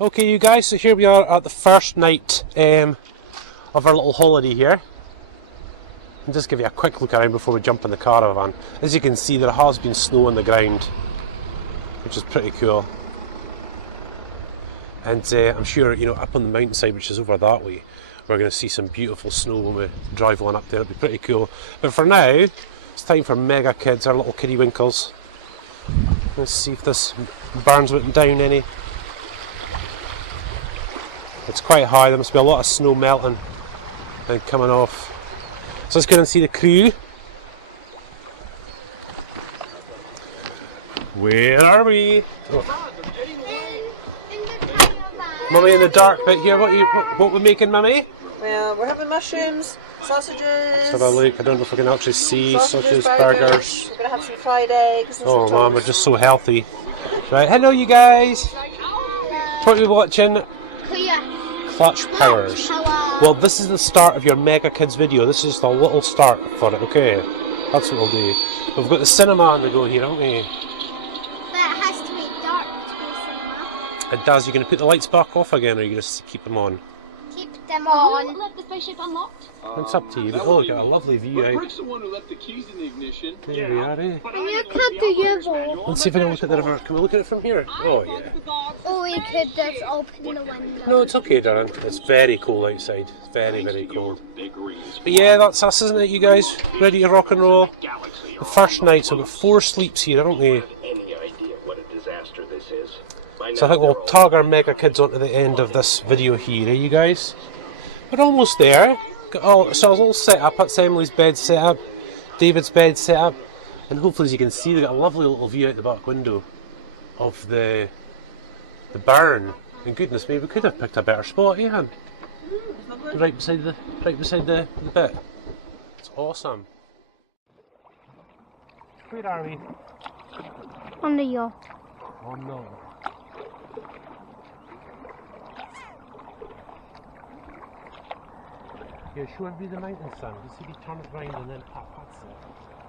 Okay, you guys, so here we are at the first night of our little holiday here. I'll just give you a quick look around before we jump in the caravan. As you can see, there has been snow on the ground, which is pretty cool. And I'm sure, up on the mountainside, which is over that way, we're going to see some beautiful snow when we drive on up there. It'll be pretty cool. But for now, it's time for Mega Kids, our little kiddie winkles. Let's see if this burns went down any. It's quite high, there must be a lot of snow melting and coming off. So let's go and see the crew. Where are we? Oh. Mummy in the dark bit here, what we making, Mummy? Well, we're having mushrooms, sausages. Let's have a look, I don't know if we can actually see. Sausages, burgers. burgers. We're going to have some fried eggs and oh some man, we're just so healthy. Right, hello you guys. What are we watching? Clutch Powers. Well, this is the start of your Mega Kids video. This is the little start for it, okay? That's what we'll do. We've got the cinema on the go here, haven't we? But it has to be dark to be cinema. It does. You're going to put the lights back off again, or are you going to keep them on? Keep them on. Who left the spaceship unlocked? It's up to you. But oh, got a lovely view out. Rick's the one who left the keys in the ignition. There we are, eh? And you could do your bowl. Let's see if I can look at the river. Can we look at it from here? Oh, yeah. Or you could just open the window. No, it's okay, darling. It's very cold outside. It's very, very cold. But yeah, that's us, isn't it, you guys? Ready to rock and roll? The first night, so we've got 4 sleeps here, haven't we? So I think we'll tag our Mega Kids onto the end of this video here, eh, you guys? We're almost there. So it's all set up. That's Emily's bed set up, David's bed set up, and hopefully, as you can see, they've got a lovely little view out the back window of the barn. And goodness me, we could have picked a better spot, eh, Han? Right beside the bit. It's awesome. Where are we? On the yacht. Oh no. Here, show everybody the mountain, son. You see, we turn it round and then that's it.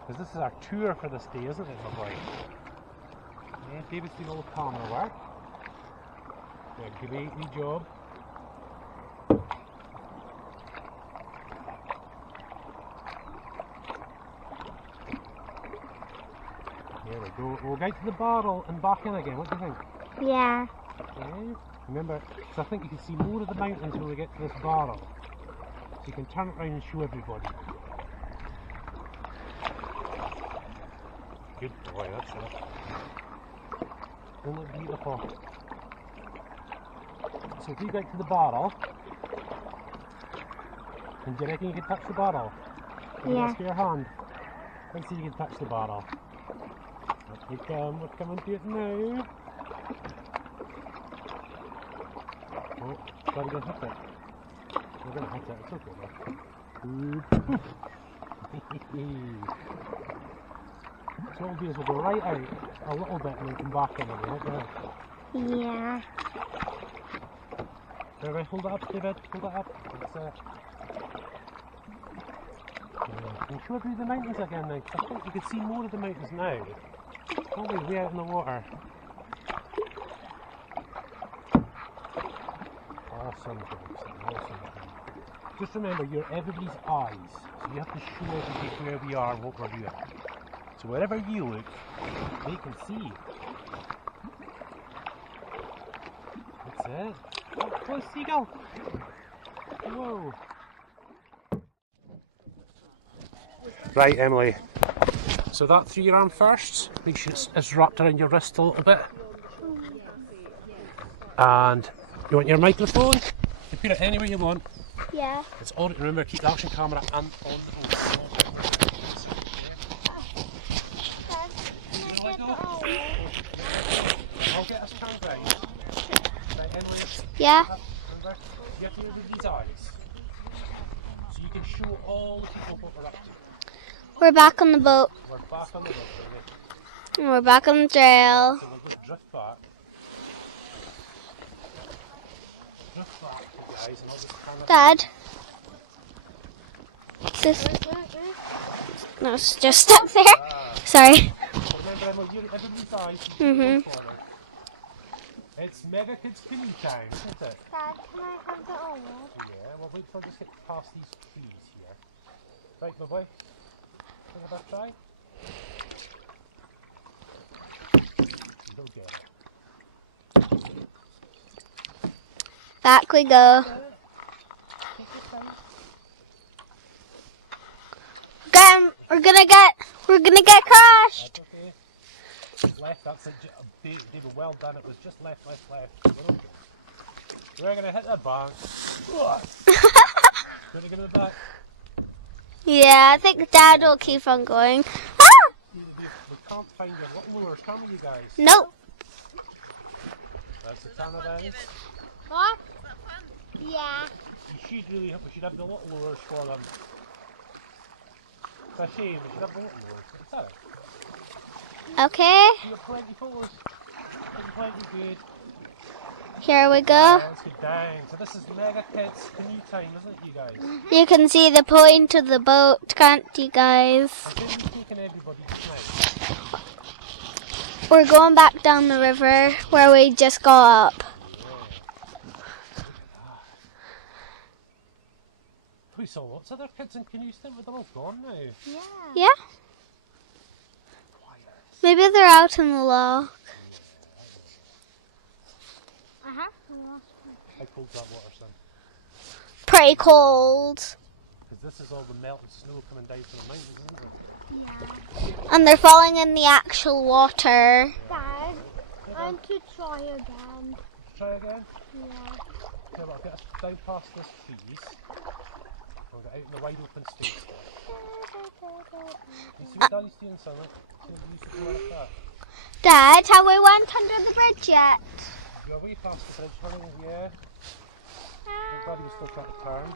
Because this is our tour for this day, isn't it, my boy? Yeah, David's doing all the camera work. Yeah, great wee job. There we go. We'll go to the barrel and back in again. What do you think? Yeah. Okay. Remember, so I think you can see more of the mountains when we get to this barrel. So you can turn it around and show everybody. Good boy, that's it. Isn't it beautiful? So if you go to the barrel, and do you reckon you can touch the barrel? Yeah. With your hand. Let's see if you can touch the barrel. Up we come, we're coming to it now. Oh, sorry, we're going to hit it. We're going to hit it, it's okay though. So what we'll do is we'll go right out a little bit and then come back in again, okay? Yeah. There, hold it up, David, hold it up. That's it. Yeah. Can you show everybody the mountains again now? I think you can see more of the mountains now. Probably way out in the water. Awesome, awesome. Just remember, you're everybody's eyes, so you have to show everybody where we are and what we're doing. So wherever you look, they can see. That's it. Oh, close seagull! Whoa! Right, Emily. So that through your arm first, make sure it's wrapped around your wrist a little bit. And you want your microphone? You put it anywhere you want. Yeah. It's all, remember, keep the action camera on. I'll get us turned round. Right, Emily. Yeah. Remember, you have to use these eyes. So you can show all the people what we're up to. We're back on the boat. We're back on the boat, And we're back on the trail. so we'll just drift back. Drift back, guys, and I'll just kind of... Dad. This. No, it's just up there. Sorry. Remember, Emily, everybody's eyes. Mhm. It's Mega Kids Canoe time, isn't it? Dad, can I have the oil? Yeah, well wait till I just get past these trees here. Right, my boy? Give it a try? You'll get it. Back we go. We're gonna get crushed. That's okay. Left, that's it. David, well done. It was just left. We're gonna hit the bank. Gonna get it back. Yeah, I think Dad will keep on going. Ah! We can't find your little lures, can we, you guys? Nope. That's the camera down. What? Yeah. We should have the little lures for them. It's a shame, we should have the little lures. But it's alright. Okay. You got plenty of photos. Plenty good. Here we go. Let's get down. So this is Mega Kids Canoe time, isn't it, you guys? You can see the point of the boat, can't you guys? I'm going to be taking everybody tonight. We're going back down the river where we just got up. We saw lots of other kids in canoes, didn't we? They're all gone now. Yeah? Maybe they're out in the loch. How cold's that water, son? Pretty cold. Because this is all the melted snow coming down from the mountains, isn't it? And they're falling in the actual water. Dad, I want to try again. Try again? Yeah. Okay, well, get us down past this trees. We'll get out in the wide open space there. You see what Daddy's doing, son? Look. See what you like that? Dad, have we went under the bridge yet? You're way past the bridge, honey, yeah. Daddy was still trying to turn.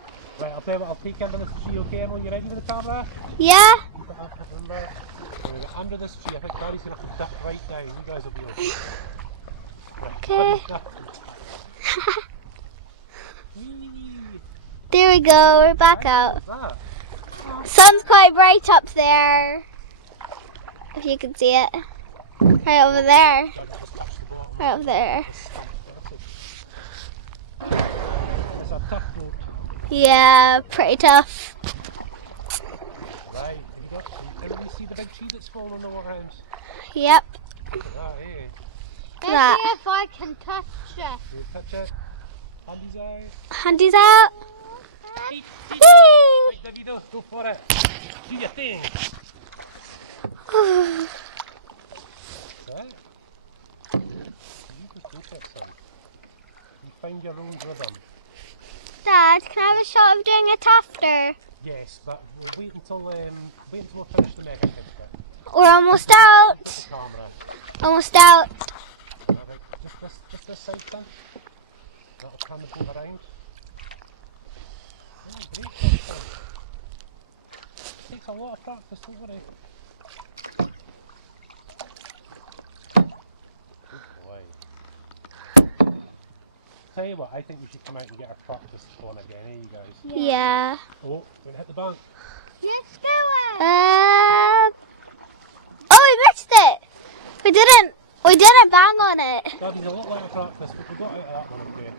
Right, I'll tell you what, I'll take you under this tree, okay, Emily? You ready with the camera? Yeah? Keep it up, remember? We're going to get under this tree. I think Daddy's going to have to dip right down. You guys will be okay. Right, Okay. There we go, we're back out. that? Sun's quite bright up there. If you can see it. Right over there. Right over there. It's a tough boat. Yeah, pretty tough. Right, everybody see the big tree that's fallen on the waterhouse? Yep. Ah, eh. Let's That. see if I can touch it. You touch it. Handy's out. Handy's out. Eat. Whee! Right, Davido, go for it. Do your thing. Right. You just go for it, son. You find your own rhythm. Dad, can I have a shot of doing it after? Yes, but we'll wait until we finish the Mega Kids bit. We're almost out. Camera. Almost out. Right, just this side, son. That'll turn the boat around. Oh, great, son. It takes a lot of practice, don't worry. Good boy. Tell you what, I think we should come out and get our practice on again, eh, you guys? Yeah. Oh, we're gonna hit the bank. Let's do it. Oh, we missed it. We didn't bang on it. That was a lot like a practice, but we got out of that one okay.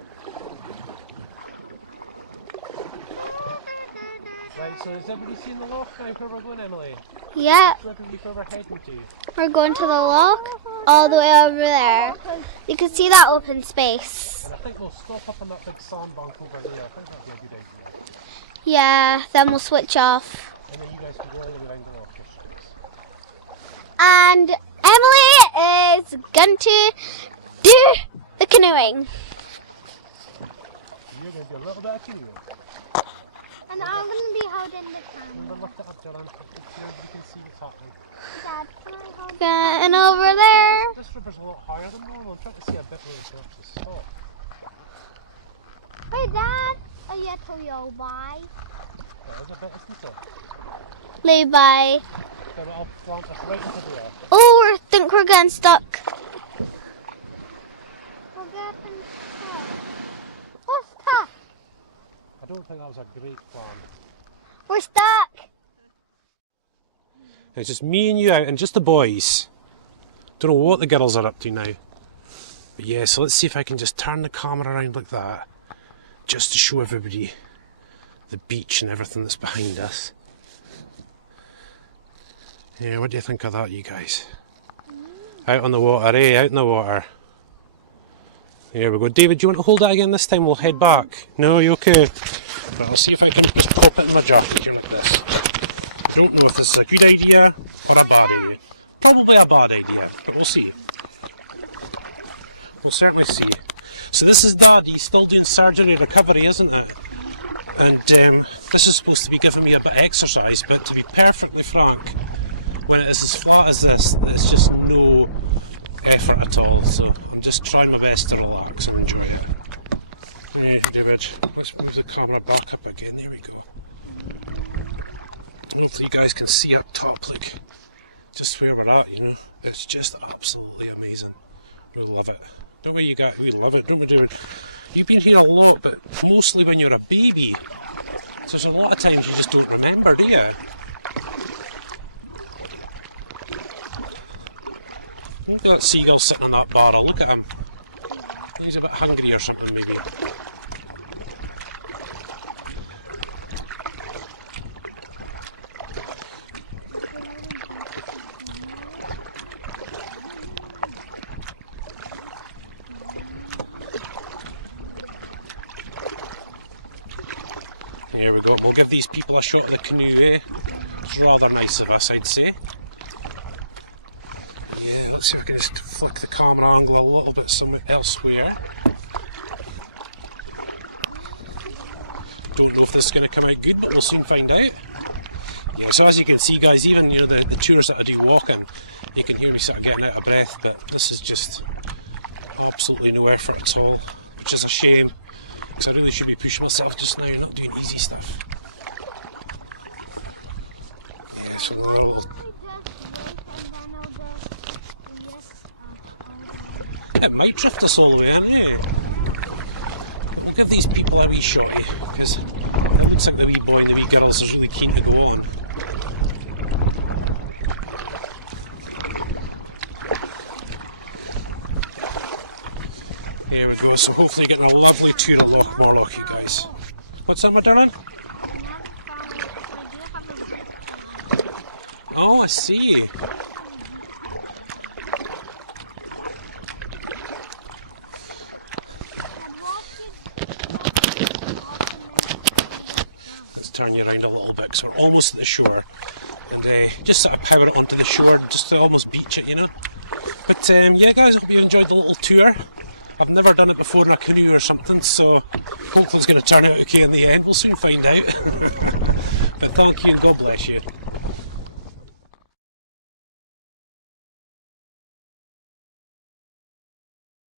Right, so has everybody seen the loch now where we're going, Emily? Yep. Where we're heading to? We're going to the loch all the way over there. You can see that open space. And I think we'll stop up on that big sandbank over there. I think that'll be a good idea. Yeah, then we'll switch off. And then you guys can go all the way around the loch. And Emily is going to do the canoeing. You're going to do a little bit of canoeing. And I'm going to be holding the camera. Lift it up, Dylan, so everybody can see what's happening. Dad, can I hold Getting over there. This river's a lot higher than normal. I'm trying to see a bit where it's going to stop. Hey, Dad. Oh, yeah, to your bye. There's a bit, isn't there? Lay by. So I'll plant us right into there. Oh, I think we're getting stuck. We're getting stuck. What's that? I don't think that was a great plan. We're stuck. It's just me and you out and just the boys. Don't know what the girls are up to now. But yeah, so let's see if I can just turn the camera around like that, just to show everybody the beach and everything that's behind us. Yeah, what do you think of that, you guys? Out on the water, eh? Out in the water. There we go. David, do you want to hold that again this time? We'll head back. No, you okay? But I'll see if I can just pop it in my jacket here like this. Don't know if this is a good idea or a bad idea. Probably a bad idea, but we'll see. We'll certainly see. So this is Daddy still doing surgery recovery, isn't it? And this is supposed to be giving me a bit of exercise, but to be perfectly frank, when it is as flat as this, there's just no effort at all. So I'm just trying my best to relax and enjoy it. Yeah, David, let's move the camera back up again. There we go. Hopefully you guys can see up top, like, just where we're at, you know. It's just absolutely amazing. We love it. Don't we, you guys? We love it, don't we, David? You've been here a lot, but mostly when you're a baby. So there's a lot of times you just don't remember, do you? Look at that seagull sitting on that barrel, look at him. He's a bit hungry or something, maybe. There we go, we'll give these people a shot of the canoe, eh? It's rather nice of us, I'd say. Yeah, let's see if I can just flick the camera angle a little bit somewhere elsewhere. Don't know if this is going to come out good, but we'll soon find out. Yeah, so as you can see, guys, even, you know, the tours that I do walking, you can hear me sort of getting out of breath, but this is just absolutely no effort at all, which is a shame. I really should be pushing myself just now, not doing easy stuff. Yeah, so it might drift us all the way, innit? We'll give these people a wee shotty, because it looks like the wee boy and the wee girls is really keen to go on. So hopefully getting a lovely tour of Loch Morlich, you guys. What's that, my darling? Oh, I see. Let's turn you around a little bit, because we're almost at the shore. And just sort of power it onto the shore, just to almost beach it, you know. But yeah, guys, I hope you enjoyed the little tour. I've never done it before in a canoe or something, so hopefully it's going to turn out okay in the end. We'll soon find out. But thank you and God bless you.